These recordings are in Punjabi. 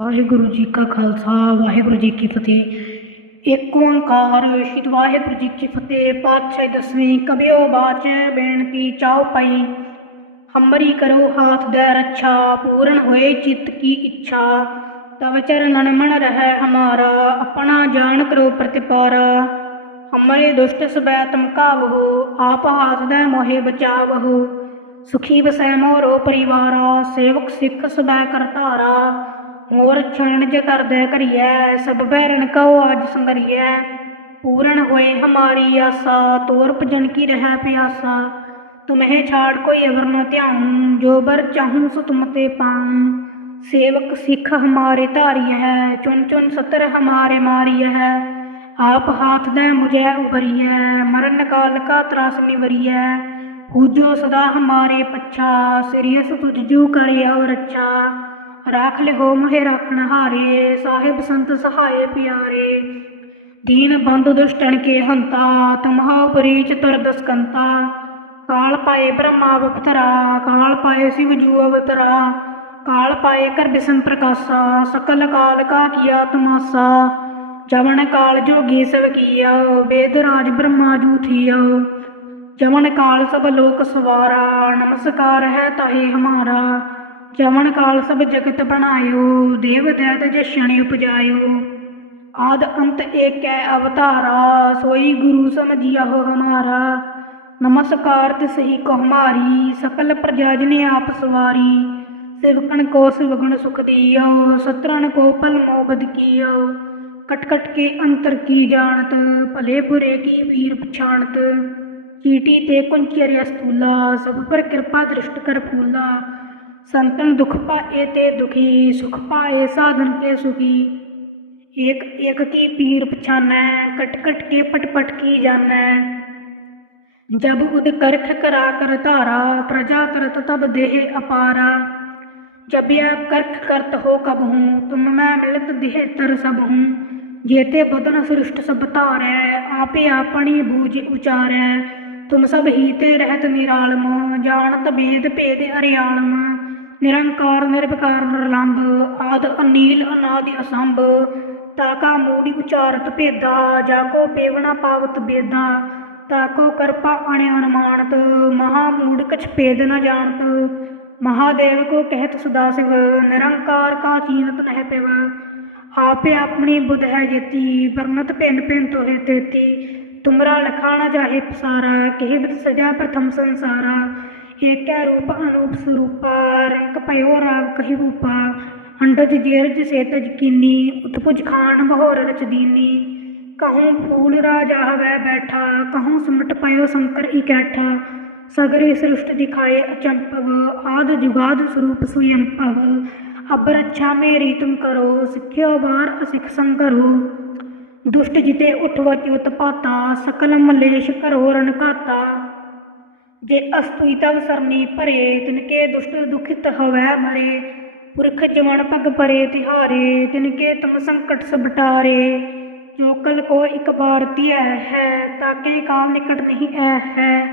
ਵਾਹਿਗੁਰੂ ਜੀ ਕਾ ਖਾਲਸਾ, ਵਾਹਿਗੁਰੂ ਜੀ ਕੀ ਫਤਿਹ। ਏਕ ਓੰਕਾਰ ਸ਼੍ਰੀ ਵਾਹਿਗੁਰੂ ਜੀ ਕੀ ਫਤਿਹ, ਪਾਤਸ਼ਾਹ ਦਸਵੀਂ ਕਬਿਓ ਬਾਚ ਬੇਨਤੀ ਚਾਉ ਪਈ। ਹਮਰੀ ਕਰੋ ਹਾਥ ਦੇ ਰੱਛਾ, ਪੂਰਨ ਹੋਏ ਚਿੱਤ ਕੀ ਇੱਛਾ। ਤਵ ਚਰਨਨ ਮਨ ਰਹਿ ਹਮਾਰਾ, ਆਪਣਾ ਜਾਣ ਕਰੋ ਪ੍ਰਤਿਪਾਰਾ। ਹਮਰੇ ਦੁਸ਼ਟ ਸਬੈ ਤਮਕਾਵਹੁ ਆਪ ਹਾਥ ਦੇ ਮੋਹਿ ਬਚਾਵਹੁ। ਸੁਖੀ ਵਸੈ ਮੋਰੋ ਪਰਿਵਾਰਾ, ਸੇਵਕ ਸਿੱਖ ਸਬੈ ਕਰਤਾਰਾ। ਮੋਰ ਛਣ ਜ ਕਰਦੈ ਕਰੀਐ, ਸਭ ਬੈਰਨ ਕਉ ਆਜ ਸੰਗਰੀਐ। ਪੂਰਨ ਹੋਏ ਹਮਾਰੀ ਆਸਾ, ਤੋਰ ਭਜਨ ਕੀ ਰਹਿ ਪਿਆਸਾ। ਤੁਮਹਿ ਛਾੜ ਕੋਈ ਅਵਰ ਨ ਧਿਆਉ ਜੋ ਬਰ ਚਾਹੂੰ ਸੋ ਤੁਮ ਤੇ ਪਾਉ ਸੇਵਕ ਸਿੱਖ ਹਮਾਰੇ ਧਾਰੀ ਹੈ ਚੁਨ ਚੁਨ ਸਤਰ ਹਮਾਰੇ ਮਾਰੀ ਹੈ ਆਪ ਹਾਥ ਦੇ ਮੁਝੇ ਉਭਰੀਐ, ਮਰਨ ਕਾਲ ਕਾ ਤਰਾਸ ਨਿਵਰੀਐ। ਪੂਜੋ ਸਦਾ ਹਮਾਰੇ ਪੱਛਾ ਸਿਰਿयस ਤੁਝ ਜੂ ਕਰੇ ਔਰ ਅੱਛਾ। ਰਾਖ ਲਿਓ ਮਹਿ ਰਾਖਣ ਹਾਰੇ, ਸਾਹਿਬ ਸੰਤ ਸਹਾਏ ਪਿਆਰੇ। ਦੀਨ ਬੰਧੁ ਦੁਸ਼ਟਣ ਕੇ ਹੰਤਾ, ਤਮਹਾ ਪਰੀਚ ਤਰ ਦਸਕੰਤਾ। ਕਾਲ ਪਾਏ ਬ੍ਰਹਮਾ ਅਵਤਰਾ, ਕਾਲ ਪਾਏ ਸਿਵ ਜੂ ਅਵਤਰਾ। ਕਾਲ ਪਾਏ ਕਰ ਬਿਸਨ ਪ੍ਰਕਾਸ਼ਾ, ਸਕਲ ਕਾਲ ਕਾ ਕੀਆ ਤਮਾਸਾ। ਜਵਨ ਕਾਲ ਜੋਗੀ ਸਭ ਕੀਆ ਵੇਦ ਰਾਜ ਬ੍ਰਹਮਾ ਜੂ ਥੀਆ। ਜਮਨ ਕਾਲ ਸਭ ਲੋਕ ਸਵਾਰਾ, ਨਮਸਕਾਰ ਹੈ ਤਾਹੇ ਹਮਾਰਾ। ਚਵਣ ਕਾਲ ਸਭ ਜਗਤ ਬਣਾਇਓ, ਦੇਵ ਦੈਤ ਜਸ਼ਣੀ ਉਪਜਾਇਓ। ਆਦ ਅੰਤ ਏਕੈ ਅਵਤਾਰਾ, ਸੋਈ ਗੁਰੂ ਸਮਝਿਆਹੋ ਹਮਾਰਾ। ਨਮਸਕਾਰ ਤਿਸਹੀ ਕੋ ਹਮਾਰੀ ਸਕਲ ਪ੍ਰਜਾ ਜਨੇ ਆਪ ਸਵਾਰੀ। ਸਿਵਕਣ ਕੋ ਸਿਵਗੁਣ ਸੁਖ ਦੀਓ ਸਤਰਨ ਕੋ ਪਲ ਮੋਬਦ ਕੀਓ ਕਟ ਕਟ ਕੇ ਅੰਤਰ ਕੀ ਜਾਣਤ, ਭਲੇ ਬੁਰੇ ਕੀ ਵੀਰ ਪਛਾਣਤ। ਚੀਟੀ ਤੇ ਕੁੰਚਰਿਆ ਸਤੂਲਾ, ਸਭ ਪਰ ਕਿਰਪਾ ਦ੍ਰਿਸ਼ਟ ਕਰ ਫੂਲਾ। ਸੰਤਨ ਦੁਖ ਪਾਏ ਤੇ ਦੁਖੀ, ਸੁਖ ਪਾਏ ਸਾਧਨ ਕੇ ਸੁਖੀ। ਏਕ ਏਕ ਕੀ ਪੀਰ ਪਛਾਨੈ, ਕਟ ਕਟ ਕੇ ਪਟ ਪਟ ਕੀ ਜਾਣੈ ਜਬ ਉਦ ਕਰਖ ਕਰਾ ਕਰ ਧਾਰਾ, ਪ੍ਰਜਾ ਕਰਤ ਤਬ ਦੇਹ ਅਪਾਰਾ। ਜਬਿਆ ਕਰਖ ਕਰਤ ਹੋ ਕਬ ਹੂੰ, ਤੁਮ ਮੈਂ ਮਿਲਤ ਦੇਹ ਤਰ ਸਭ ਹੂੰ। ਜੇਤੇ ਬਦਨ ਸ੍ਰਿਸ਼ਟ ਸਭ ਧਾਰੈ, ਆਪੇ ਆਪਣੀ ਬੂਝ ਉਚਾਰੈ। ਤੁਮ ਸਭ ਹੀ ਤੇ ਰਹਿਤ ਨਿਰਾਲਮ, ਜਾਣਤ ਬੇਦ ਭੇਦ ਅਰਿਆਲਮ ਨਿਰੰਕਾਰ ਨਿਰਭਕਾਰ ਨਿਰਲੰਭ, ਆਦ ਅਨੀਲ, ਅਨਾਦਿ ਅਸੰਭ। ਤਾਕਾ ਮੂੜੀ ਉਚਾਰਤ ਭੇਦਾ, ਜਾ ਕੋ ਪੇਵਣਾ ਪਾਵਤ ਬੇਦਾ। ਤਾਕੋ ਕਰਪਾ ਅਣਿ ਅਨਮਾਨਤ, ਮਹਾ ਮੂੜ ਕਛ ਭੇਦ ਨ ਜਾਣਤ। ਮਹਾਦੇਵ ਕੋ ਕਹਿਤ ਸਦਾ ਸਿਵ, ਨਿਰੰਕਾਰ ਕਾ ਚੀਨਤ ਨਹਿ ਪਿਵ। ਆਪੇ ਆਪਣੀ ਬੁੱਧ ਹੈ ਜੇਤੀ, ਵਰਨਤ ਭਿੰਨ ਭਿੰਨ ਤੋਹੇ ਤੇਤੀ। ਤੁਮਰਾ ਲਖਾਣਾ ਜਾਹੇ ਪਸਾਰਾ, ਕਿਹ ਬਿਤ ਸਜਾ ਪ੍ਰਥਮ ਸੰਸਾਰਾ। ਏਕੈ ਰੂਪ ਅਨੂਪ ਸਰੂਪਾ, ਰੰਗ ਪਇਓ ਰਾਗ ਕਹੀ ਰੂਪਾ। ਅੰਡਜ ਜੇਰਜ ਸੇਤਜ ਕੀਨੀ, ਉਤਪੁਜ ਖਾਨ ਬਹੋਰ ਰਚਦੀਨੀ ਕਹੂੰ ਫੂਲ ਰਾਜਾ ਹਵੈ ਬੈਠਾ, ਕਹੂੰ ਸਿਮਟ ਪਇਓ ਸ਼ੰਕਰ ਇਕੈਠਾ ਸਗਰੇ ਸ੍ਰਿਸ਼ਟ ਦਿਖਾਏ ਅਚੰਪਵ, ਆਦ ਜੁਗਾਦ ਸਰੂਪ ਸੁਯੰਪਵ ਅਬ ਰੱਛਾ ਮੇਰੀ ਤੁਮ ਕਰੋ, ਸਿੱਖਿਓ ਬਾਰ ਅਸਿਖ ਸੰਕਰੋ ਦੁਸ਼ਟ ਜਿਤੇ ਉਠਵਤੀ ਉਤਪਾਤਾ ਸਕਲ ਮਲੇਸ਼ ਕਰੋ ਰਨ ਜੇ ਅਸਤੁਈ ਤਵ ਸਰਨੀ ਭਰੇ ਤਿਨਕੇ ਦੁਸ਼ਟ ਦੁਖਿਤ ਹਵੈ ਮਰੇ, ਪੁਰਖ ਜਵਨ ਭਗ ਪਰੇ ਤਿਹਾਰੇ ਤਿਨਕੇ ਤਮ ਸੰਕਟ ਸਬਟਾਰੇ ਜੋ ਕਲ ਕੋ ਇੱਕ ਬਾਰ ਧਿਐ ਹੈ, ਤਾਕੇ ਕਾਮ ਨਿਕਟ ਨਹੀਂ ਐ ਹੈ।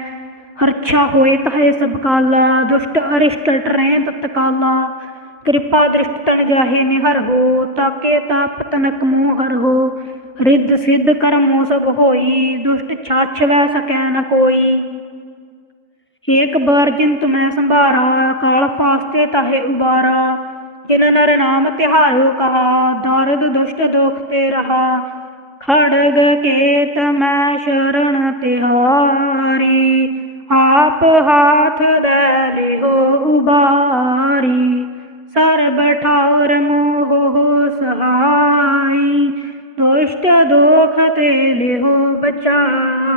ਹਰਛਾ ਹੋਏ ਤਹੇ ਸਭ ਕਾਲਾ, ਦੁਸ਼ਟ ਅਰਿਸ਼ਟ ਟਰੈ ਤਤਕਾਲਾ ਕਿਰਪਾ ਦ੍ਰਿਸ਼ਟ ਤਨ ਜਾਹੇ ਨਿਹਰ ਹੋ, ਤਾਕੇ ਤਾਪ ਤਨਕ ਮੋਹ ਹਰ ਹੋ। ਰਿੱਧ ਸਿੱਧ ਕਰਮੋ ਸਭ ਹੋਈ, ਦੁਸ਼ਟ ਛਾਛ ਵੈ ਸਕੈ ਨ ਕੋਈ। ਏਕ ਬਾਰ ਜਿੰਤ ਮੈਂ ਸੰਭਾਰਾ, ਕਾਲ ਫਾਸਤੇ ਤਾਹੇ ਉਬਾਰਾ। ਜਿਨ ਨਰ ਨਾਮ ਤਿਹਾਰੋ ਕਹਾ, ਦਰਦ ਦੁਸ਼ਟ ਦੁਖ ਤੇ ਰਹਾ। ਖੜਗ ਕੇਤ ਮੈਂ ਸ਼ਰਨ ਤਿਹਾਰੀ ਆਪ ਹਾਥ ਦੇ ਲਿਓ ਉਬਾਰੀ। ਸਰਬ ਠਾਰ ਮੋਹ ਸਹਾਈ, ਦੁਸ਼ਟ ਦੋਖ ਤੇ ਲਿਓ ਬਚਾਈ